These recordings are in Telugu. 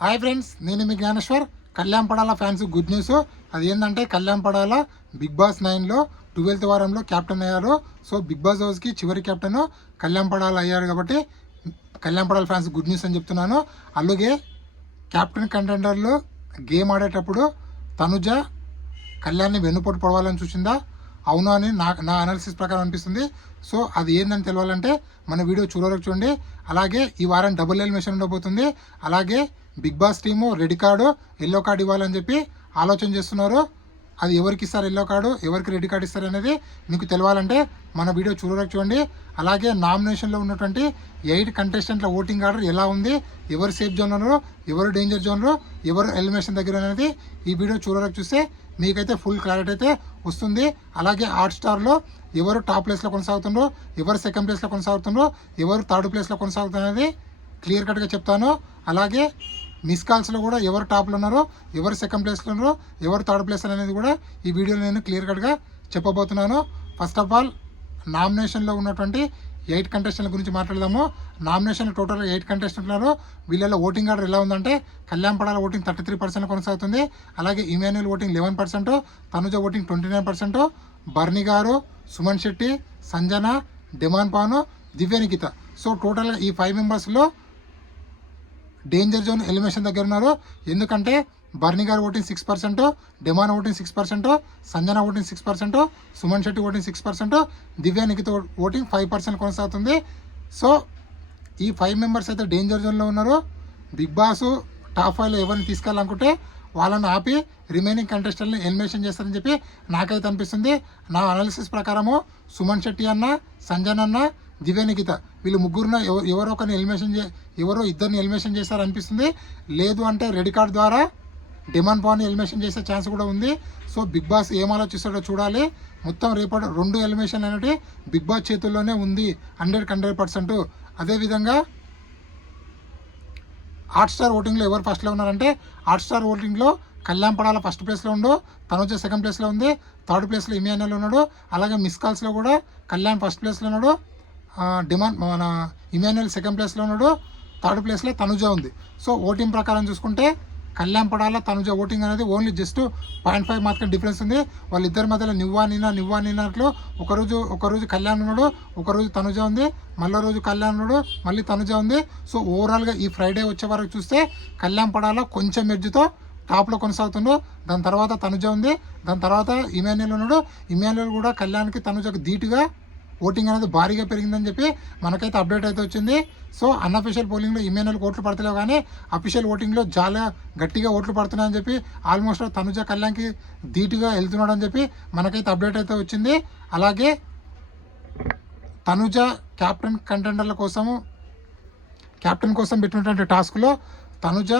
హాయ్ ఫ్రెండ్స్, నేను మీ Gnaneshwar. Kalyan Padala fans good news. అది ఏంటంటే కళ్యాణ్ పడాల బిగ్ బాస్ 9లో 12వ వారంలో క్యాప్టెన్ అయ్యారు. సో బిగ్ బాస్ హౌస్కి చివరి కెప్టెన్ కళ్యాణ్ పడాల అయ్యారు కాబట్టి Kalyan Padala fans good news అని చెప్తున్నాను. అలాగే క్యాప్టెన్ కంటెండర్లు గేమ్ ఆడేటప్పుడు తనుజ కళ్యాణ్ని వెన్నుపోటు పడవాలని చూసిందా? అవును అని నా అనాలిసిస్ ప్రకారం అనిపిస్తుంది. సో అది ఏందని తెలియాలంటే మన వీడియో చూడండి. అలాగే ఈ వారం డబుల్ ఎలిమినేషన్ ఉండబోతుంది. అలాగే Bigg Boss team red card yellow card ఇవ్వాలని చెప్పి ఆలోచన చేస్తున్నారు. అది ఎవరికి ఇస్తారు ఎల్లో కార్డు, ఎవరికి రెడ్ కార్డు ఇస్తారు అనేది మీకు తెలియాలంటే మన వీడియో చూడండి. అలాగే నామినేషన్లో ఉన్నటువంటి 8 కంటెస్టెంట్ల ఓటింగ్ ఆర్డర్ ఎలా ఉంది, ఎవరు సేఫ్ జోన్లో, ఎవరు డేంజర్ జోన్లో, ఎవరు ఎలిమినేషన్ దగ్గర అనేది ఈ వీడియో చూస్తే మీకైతే ఫుల్ క్లారిటీ అయితే వస్తుంది. అలాగే హాట్స్టార్లో ఎవరు టాప్ ప్లేస్లో కొనసాగుతుండ్రో, ఎవరు సెకండ్ ప్లేస్లో కొనసాగుతుండ్రో, ఎవరు థర్డ్ ప్లేస్లో కొనసాగుతున్నది క్లియర్ కట్గా చెప్తాను. అలాగే మిస్ కాల్స్లో కూడా ఎవరు టాప్లో ఉన్నారో, ఎవరు సెకండ్ ప్లేస్లో ఉన్నారో, ఎవరు థర్డ్ ప్లేస్ అనేది కూడా ఈ వీడియోలో నేను క్లియర్ కట్గా చెప్పబోతున్నాను. ఫస్ట్ ఆఫ్ ఆల్ నామినేషన్లో ఉన్నటువంటి 8 కంటెస్టెంట్ల గురించి మాట్లాడదాము. నామినేషన్ టోటల్గా 8 కంటెస్టెంట్ ఉన్నారు. వీళ్ళలో ఓటింగ్ ఆర్డర్ ఎలా ఉందంటే కళ్యాణ్ పడాల ఓటింగ్ 33% కొనసాగుతుంది. అలాగే ఇమాన్యుల్ ఓటింగ్ 11%, తనుజ ఓటింగ్ 29%, బర్నీ గారు, సుమన్ శెట్టి, సంజన, డిమాన్ పాను, దివ్య నిఖిత. సో టోటల్గా ఈ 5 మెంబర్స్లో డేంజర్ జోన్ ఎలిమినేషన్ దగ్గర ఉన్నారు. ఎందుకంటే బర్నీ గారు voting 6%, Demon voting 6%, Sanjana voting 6%, Suman Shetty voting 6%, Divya Nikhita voting 5% కొనసాగుతుంది. సో ఈ 5 మెంబర్స్ అయితే డేంజర్ జోన్లో ఉన్నారు. బిగ్ బాస్ టాప్ 5లో ఎవరిని తీసుకెళ్ళాలనుకుంటే వాళ్ళని ఆపి రిమైనింగ్ కంటెస్టెంట్ని ఎలిమినేషన్ చేస్తారని చెప్పి నాకైతే అనిపిస్తుంది. నా అనాలిసిస్ ప్రకారము సుమన్ శెట్టి అన్న, సంజన అన్న, దివ్య నిఖిత వీళ్ళు ముగ్గురున ఎవరో ఒకరిని ఎవరో ఇద్దరిని ఎలిమినేషన్ చేస్తారనిపిస్తుంది. లేదు అంటే రెడ్ కార్డ్ ద్వారా డిమాండ్ పవర్ని ఎలిమినేషన్ చేసే ఛాన్స్ కూడా ఉంది. సో బిగ్ బాస్ ఏం ఆలోచిస్తాడో చూడాలి. మొత్తం రేపటి 2 ఎలిమినేషన్ అనేవి బిగ్ బాస్ చేతుల్లోనే ఉంది 100%. అదేవిధంగా హాట్స్టార్ ఓటింగ్లో ఎవరు ఫస్ట్లో ఉన్నారంటే హాట్స్టార్ ఓటింగ్లో కళ్యాణ్ పడాల ఫస్ట్ ప్లేస్లో ఉండు, తనుజ సెకండ్ ప్లేస్లో ఉంది, థర్డ్ ప్లేస్లో ఇమాన్యుల్ ఉన్నాడు. అలాగే మిస్ కాల్స్లో కూడా కళ్యాణ్ ఫస్ట్ ప్లేస్లో ఉన్నాడు, మన ఇమాన్యుల్ సెకండ్ ప్లేస్లో ఉన్నాడు, థర్డ్ ప్లేస్లో తనుజ ఉంది. సో ఓటింగ్ ప్రకారం చూసుకుంటే కళ్యాణ్ పడాల తనుజ ఓటింగ్ అనేది ఓన్లీ జస్ట్ 0.5 మాత్రం డిఫరెన్స్ ఉంది. వాళ్ళిద్దరి మధ్యలో నివ్వా నిన్నట్లు ఒకరోజు కళ్యాణ్ ఉన్నాడు, ఒకరోజు తనుజ ఉంది, మళ్ళీ రోజు కళ్యాణ్ ఉన్నాడు, మళ్ళీ తనుజ ఉంది. సో ఓవరాల్గా ఈ ఫ్రైడే వచ్చే వరకు చూస్తే కళ్యాణ్ పడాల కొంచెం ఎడ్జ్తో టాప్లో కొనసాగుతుండు. దాని తర్వాత తనుజ ఉంది, దాని తర్వాత ఇమాన్యుల్ ఉన్నాడు. ఇమాన్యుల్ కూడా కళ్యాణ్కి తనుజకు ధీటుగా ఓటింగ్ అనేది భారీగా పెరిగిందని చెప్పి మనకైతే అప్డేట్ అయితే వచ్చింది. సో అన్అఫీషియల్ పోలింగ్లో ఇమాన్యుల్కి ఓట్లు పడతలేవు, కానీ అఫీషియల్ ఓటింగ్లో చాలా గట్టిగా ఓట్లు పడుతున్నాయని చెప్పి ఆల్మోస్ట్ తనుజ కళ్యాణ్కి ధీటుగా వెళ్తున్నాడని చెప్పి మనకైతే అప్డేట్ అయితే వచ్చింది. అలాగే తనుజ కెప్టెన్ కోసం పెట్టినటువంటి టాస్క్లో తనుజ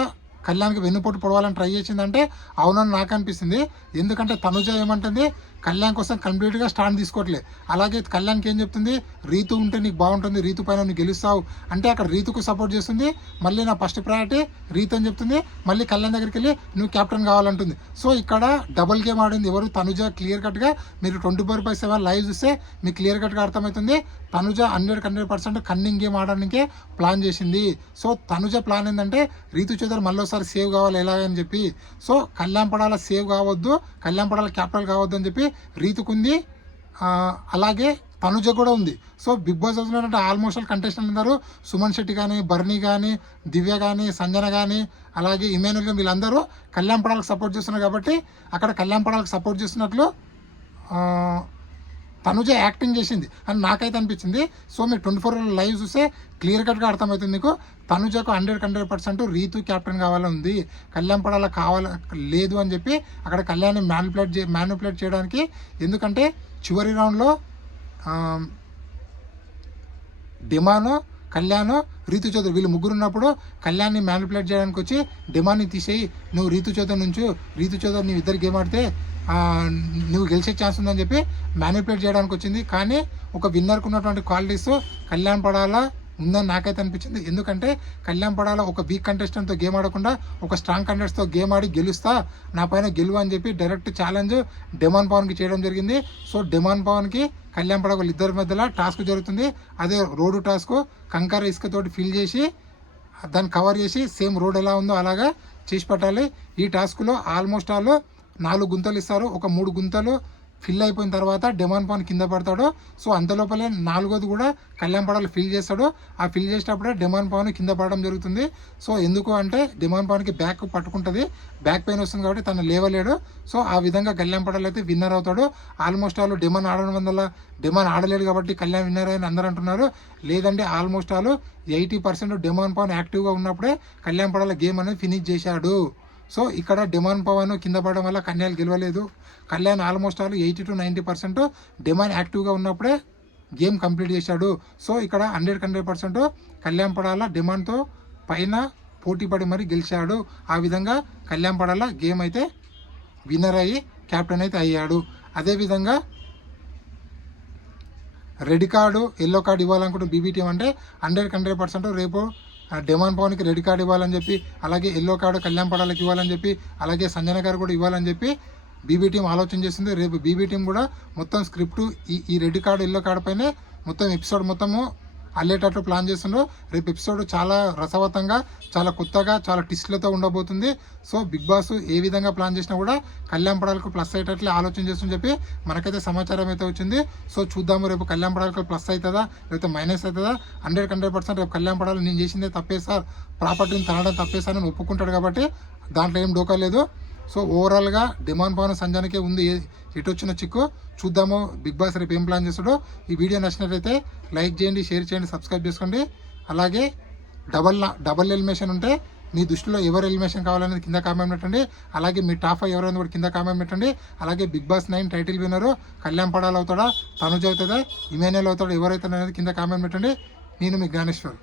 కళ్యాణ్కి వెన్నుపోటు పొడవాలని ట్రై చేసిందంటే అవునని నాకు అనిపిస్తుంది. ఎందుకంటే తనుజ ఏమంటుంది, కళ్యాణ్ కోసం కంప్లీట్గా స్టాండ్ తీసుకోవట్లే. అలాగే కళ్యాణ్కి ఏం చెప్తుంది, రీతు ఉంటే నీకు బాగుంటుంది, రీతు పైన నువ్వు గెలుస్తావు అంటే అక్కడ రీతుకు సపోర్ట్ చేస్తుంది. మళ్ళీ నా ఫస్ట్ ప్రయారిటీ రీతు అని చెప్తుంది. మళ్ళీ కళ్యాణ్ దగ్గరికి వెళ్ళి నువ్వు కెప్టెన్ కావాలంటుంది. సో ఇక్కడ డబుల్ గేమ్ ఆడింది ఎవరు, తనుజ. క్లియర్ కట్గా మీరు 24/7 లైవ్ చూస్తే మీకు క్లియర్ కట్గా అర్థమవుతుంది. తనుజ 100% కన్నింగ్ గేమ్ ఆడడానికే ప్లాన్ చేసింది. సో తనుజ ప్లాన్ ఏంటంటే రీతు చౌదరి మళ్ళీసారి సేవ్ కావాలి ఎలాగని చెప్పి. సో కళ్యాణ్ పడాల సేవ్ కావద్దు, కళ్యాణ్ పడాల క్యాపిటల్ కావద్దు అని చెప్పి రీతుకుంది. అలాగే తనుజ కూడా ఉంది. సో బిగ్ బాస్ హౌస్లో ఆల్మోస్ట్ కంటెస్టెంట్ ఉన్నారు. సుమన్ శెట్టి కానీ, బర్నీ కానీ, దివ్య కానీ, సంజన కానీ, అలాగే ఇమాన్యుల్ కానీ వీళ్ళందరూ కళ్యాణ్ పడాలకు సపోర్ట్ చేస్తున్నారు. కాబట్టి అక్కడ కళ్యాణ్ పడాలకు సపోర్ట్ చేస్తున్నట్లు తనుజ యాక్టింగ్ చేసింది అని నాకైతే అనిపించింది. సో మీరు 24 లైవ్ చూస్తే క్లియర్ కట్గా అర్థమవుతుంది మీకు. తనుజకు 100% రీతు క్యాప్టెన్ కావాలని ఉంది, కళ్యాణ్ పడాల లేదు అని చెప్పి అక్కడ కళ్యాణ్ని మ్యానిపులేట్ చేయడానికి. ఎందుకంటే చివరి రౌండ్లో డిమాను, కళ్యాణ్, రీతు చౌదరి వీళ్ళు ముగ్గురు ఉన్నప్పుడు కళ్యాణ్ని మ్యానిపులేట్ చేయడానికి వచ్చి డిమాన్ని తీసేయి, నువ్వు రీతు చౌదరి నువ్వు ఇద్దరు గేమ్ ఆడితే నువ్వు గెలిచే ఛాన్స్ ఉందని చెప్పి మ్యానిపులేట్ చేయడానికి వచ్చింది. కానీ ఒక విన్నర్కి ఉన్నటువంటి క్వాలిటీస్ కళ్యాణ్ పడాల ఉందని నాకైతే అనిపించింది. ఎందుకంటే కళ్యాణ్ పడాల ఒక వీక్ కంటెస్టెంట్తో గేమ్ ఆడకుండా ఒక స్ట్రాంగ్ కంటెస్ట్తో గేమ్ ఆడి గెలుస్తా, నా పైన గెలువు అని చెప్పి డైరెక్ట్ ఛాలెంజ్ డిమాండ్ పవన్కి చేయడం జరిగింది. సో డిమాండ్ పవన్కి కళ్యాణ్ పడాల ఇద్దరి మధ్యలో టాస్క్ జరుగుతుంది. అదే రోడ్డు టాస్క్ కంకర ఇసుకతోటి ఫిల్ చేసి దాన్ని కవర్ చేసి సేమ్ రోడ్ ఎలా ఉందో అలాగా చేసి పెట్టాలి. ఈ టాస్క్లో ఆల్మోస్ట్ ఆల్ 4 గుంతలు ఇస్తారు. ఒక 3 గుంతలు ఫిల్ అయిపోయిన తర్వాత డెమాన్ పవన్ కింద పడతాడు. సో అంతలోపలే 4వది కూడా కళ్యాణ్ పడాలి ఫిల్ చేస్తాడు. ఆ ఫిల్ చేసేటప్పుడే డెమాన్ పవన్ కింద పడడం జరుగుతుంది. సో ఎందుకు అంటే డెమాన్ పవన్కి బ్యాక్ పట్టుకుంటుంది, బ్యాక్ పెయిన్ వస్తుంది కాబట్టి తను లేవలేడు. సో ఆ విధంగా కళ్యాణ్ పడాలి అయితే విన్నర్ అవుతాడు. ఆల్మోస్ట్ ఆల్ డెమాన్ ఆడడం వల్ల డెమాన్ ఆడలేడు కాబట్టి కళ్యాణ్ విన్నర్ అని అందరూ అంటున్నారు. లేదంటే ఆల్మోస్ట్ ఆల్ 80% డెమాన్ పవన్ యాక్టివ్గా ఉన్నప్పుడే కళ్యాణ్ పడాల గేమ్ అనేది ఫినిష్ చేశాడు. సో ఇక్కడ డెమాన్ పవన్ కింద పడడం వల్ల కళ్యాణ్ గెలవలేదు. Kalyan almost all 80 to 90% Demon యాక్టివ్గా ఉన్నప్పుడే గేమ్ కంప్లీట్ చేశాడు. సో ఇక్కడ 100% కళ్యాణ్ పడాల డెమాన్తో పైన పోటీ పడి మరి గెలిచాడు. ఆ విధంగా కళ్యాణ్ పడాల గేమ్ అయితే విన్నర్ అయ్యి కెప్టెన్ అయితే అయ్యాడు. అదేవిధంగా రెడ్ కార్డు ఎల్లో కార్డు ఇవ్వాలనుకుంటే బీబీ టీం అంటే 100% రేపు డెమాన్ పవన్కి రెడ్ కార్డు ఇవ్వాలని చెప్పి, అలాగే ఎల్లో కార్డు కళ్యాణ్ పడాలకి ఇవ్వాలని చెప్పి, అలాగే సంజన గారు కూడా ఇవ్వాలని చెప్పి బీబీ టీం ఆలోచన చేసింది. రేపు బీబీ టీం కూడా మొత్తం స్క్రిప్ట్ ఈ రెడ్ కార్డు ఎల్లో కార్డు పైనే మొత్తం ఎపిసోడ్ మొత్తము అల్లేటట్లు ప్లాన్ చేస్తుండ్రు. రేపు ఎపిసోడ్ చాలా రసవత్తంగా, చాలా కొత్తగా, చాలా ట్విస్ట్లతో ఉండబోతుంది. సో బిగ్ బాస్ ఏ విధంగా ప్లాన్ చేసినా కూడా కళ్యాణ్ పడాలకు ప్లస్ అయ్యేటట్లు ఆలోచన చేస్తుందని చెప్పి మనకైతే సమాచారం అయితే వచ్చింది. సో చూద్దాము రేపు కళ్యాణ్ పడాలకు ప్లస్ అవుతుందా లేకపోతే మైనస్ అవుతుందా. 100% రేపు కళ్యాణ్ పడాలి నేను చేసిందే తప్పే సార్, ప్రాపర్టీని తనడం తప్పే సార్ అని ఒప్పుకుంటాడు కాబట్టి దాంట్లో ఏం డోకా లేదు. సో ఓవరాల్గా డెమాన్ పవన్ సంజానికే ఉంది ఎటు వచ్చిన చిక్కు. చూద్దాము బిగ్ బాస్ రేపు ఏం ప్లాన్ చేస్తాడో. ఈ వీడియో నచ్చినట్లయితే లైక్ చేయండి, షేర్ చేయండి, సబ్స్క్రైబ్ చేసుకోండి. అలాగే డబల్ ఎలిమినేషన్ ఉంటే మీ దృష్టిలో ఎవరు ఎలిమినేషన్ కావాలనేది కింద కామెంట్ పెట్టండి. అలాగే మీ టాప్ 5 ఎవరైనా కూడా కింద కామెంట్ పెట్టండి. అలాగే బిగ్ బాస్ 9 టైటిల్ విన్నరు కళ్యాణ్ పడాల్ అవుతాడా, తనుజ్ అవుతుందా, ఇమాన్యుయల్ అవుతాడా, ఎవరైతే అనేది కింద కామెంట్ పెట్టండి. నేను మీ జ్ఞానేశ్వర్.